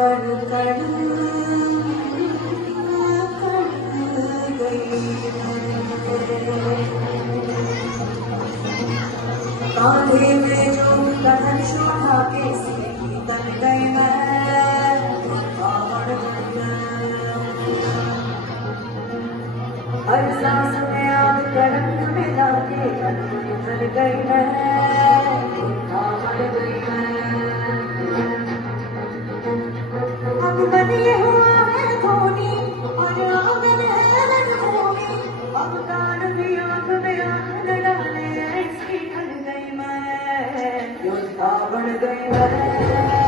कर कर गई कांधे में जो धनुष उठा के सीधी बन गई मैं कावड़ बन गई हर सांस में आग का रंग मिला के उतर गई मैं कावड़ गई अब बनी हुआ है धोनी और आंगन है रणभूमि अब कान भी आंख में आंख न डाले ऐसी ठन गई मैं योद्धा बन गई मैं